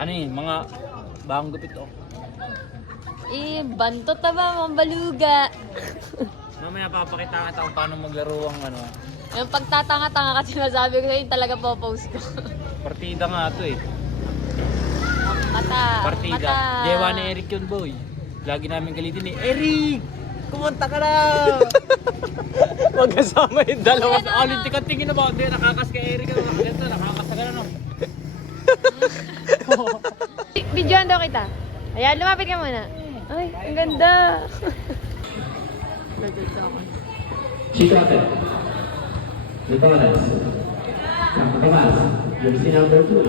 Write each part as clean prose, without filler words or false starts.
Ano yun, mga bagong gupit oh. Bantot na ba, mambaluga? Mamaya papakita kita kung paano maglaro ang ano. Yung pagtatanga-tanga kasi nasabi ko sa'yo, talaga po-post ko. Partida nga ito eh. Mata. Partida. Mata. Jewa ni Eric yun boy. Lagi namin galitin eh. Eric! Kumunta ka na! Magkasama yung dalawa. Alin tingin na ba? Hindi, nakakas kay Eric. Ganito, nakakas ka na no. Videoan daw kita. Ayan, lumapit ka muna. Ay, ang ganda. Chicago. Nicolas. Tomás. Jersey number 2.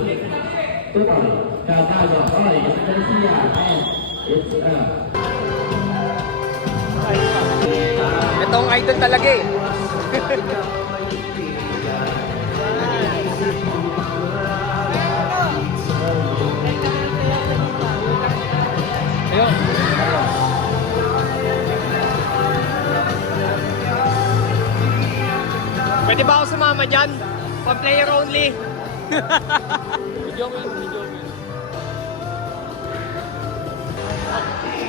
Totally. Carvalho. Orange. Garcia. And it's Itong idol talaga eh. Ayun. Pwede ba ako sumama dyan? Pa-player only. Video mo yun, video mo yun.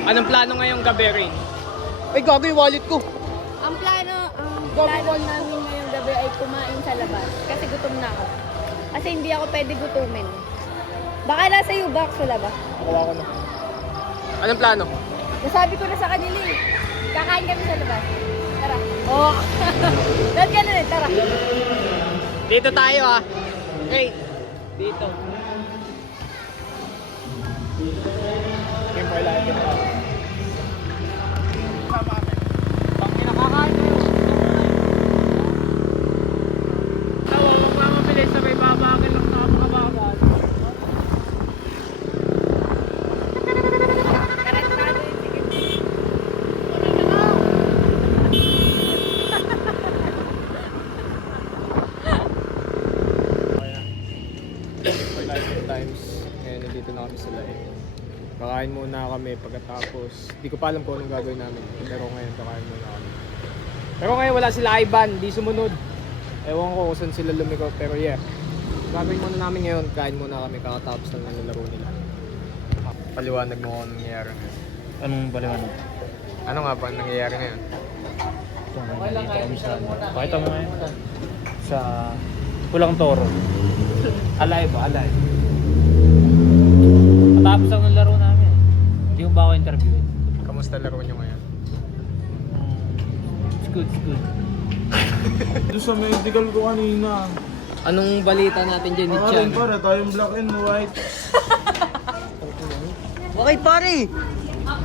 Anong plano ngayong gabi rin? Ay, gago yung wallet ko. Ang plano namin ngayong gabi ay kumain sa labas. Kasi gutom na ako. Kasi hindi ako pwede gutumin. Baka lang sa'yo, Bax, wala ba? Nakuha ko na. Anong plano? Nasabi ko na sa kanila eh. Kakain kami sa labas. Tara. Oh. Lahat ka na rin, tara. Dito tayo ah. Okay. Dito. Game for life. Pangin nakakain kayo. Tawa, huwag mga mabilis na may babagal lang nakapakabagal. Times. Ngayon, nandito na kami sa live. Kakain muna kami pagkatapos. Di ko pa alam kung anong gagawin namin. Pero ngayon, kakain muna kami. Pero ngayon, wala sila Ivan. Di sumunod. Ewan ko kung saan sila lumiko. Pero yeah. Gagawin muna namin ngayon. Kain muna kami kakatapos ng nilalaro nila. Paliwanag mo kung anong nangyayari ngayon. Anong paliwanag? Ano nga ba ang nangyayari ngayon? Dito kami sa ano. Pakita mo ngayon. Sa Pulang Toro. Alive, alive. Matapos lang ng laro namin. Hindi mo ba ako interviewin? Kamusta laro nyo ngayon? It's good, it's good. Doon sa medical ko kanina. Anong balita natin dyan ni Rin para tayong black and white. Bakit pare?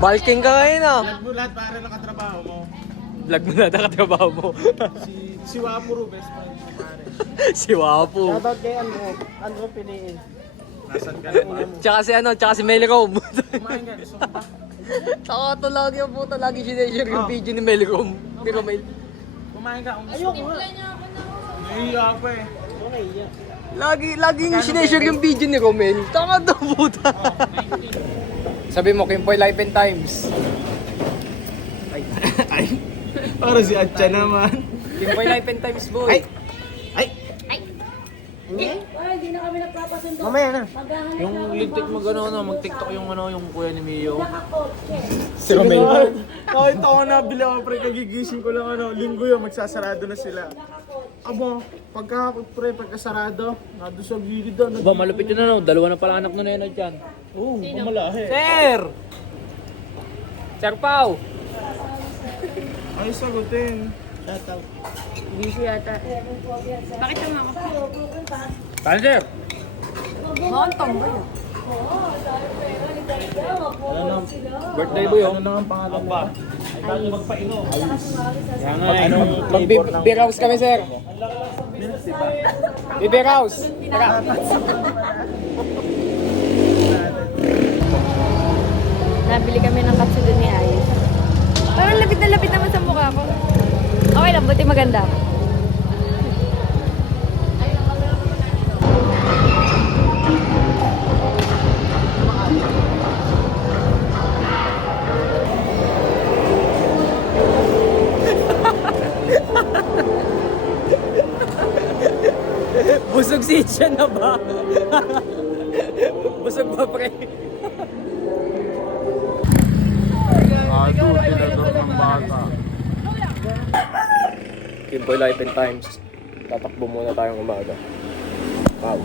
Balking ka ngayon ah. Vlog mo lahat para nakatrabaho mo. Vlog mo na nakatrabaho mo. Si Wapuro, best friend mo pare. Si Wapo. Shoutout kay Andrew piliin. Nasaan ka na? Tsaka si Melcom. Kumain ka, gusto mo ba? Tsaka ito lagi yung puta, lagi sineshare yung video ni Melcom. Ni Romel. Kumain ka, ayoko nga. Nahiya pa eh. Lagi yung sineshare yung video ni Romel. Tama daw puta. Sabi mo, Kimpoy Life and Times. Ay, para si Atcha naman. Kimpoy Life and Times boy. Mamaya na. Yung lintik mag mag-TikTok yung yung kuya ni Mio. Si Romel. Kahit ako nabili ako pre, kagigising ko lang linggo yun, magsasarado na sila. Abo, pagkasarado, nado sa gilid daw. Ba, malupit yun dalawa na pala anak nun na dyan. Oo, pamalahe. Sir! Sir Pao! Ay, sagutin. Busy yata. Bakit yung ako? Saan sir? Montong ba yun? Birthday boy Ano na ang pangalan ba? Yan nga Mag-beer house kami sir. Beer house. Tara. Nabili kami ng katsudo ni Ayos. Parang lapit na lapit naman sa mukha ko. Okay lang, buti maganda. Busog si Itchan na ba? Busog ba, pre? Tinador ng bata. Kimboy Life and Times. Tatakbo muna tayong umaga. Wow.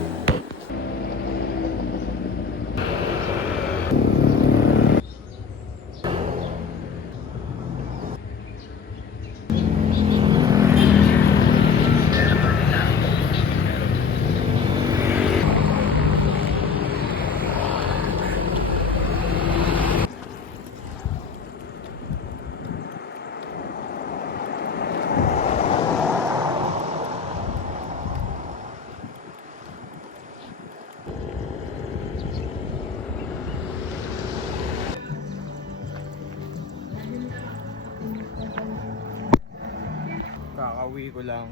Kakauwi ko lang.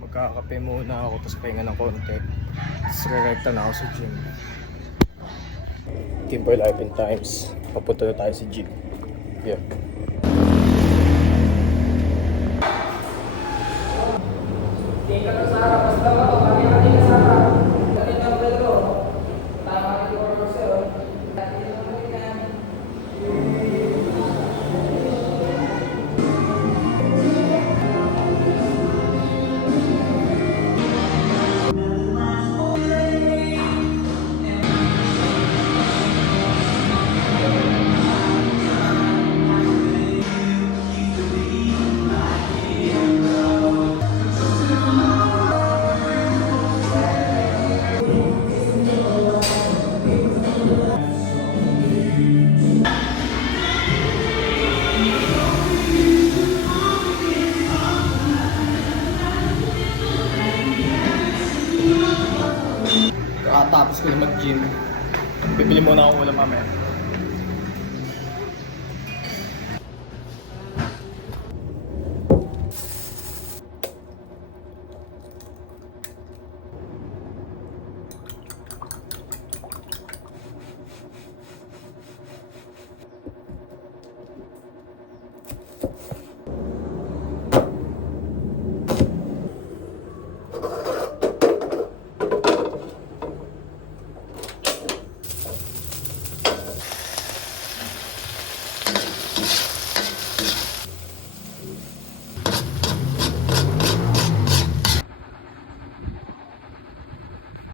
Magkakape muna ako, tapos pahinga ng konti. Tapos rerekta na ako sa gym. Kimboy Life and Times. Papunta na tayo sa gym. Yeah. Kakatapos ko na mag-gym. Bibili muna akong ulam mamaya.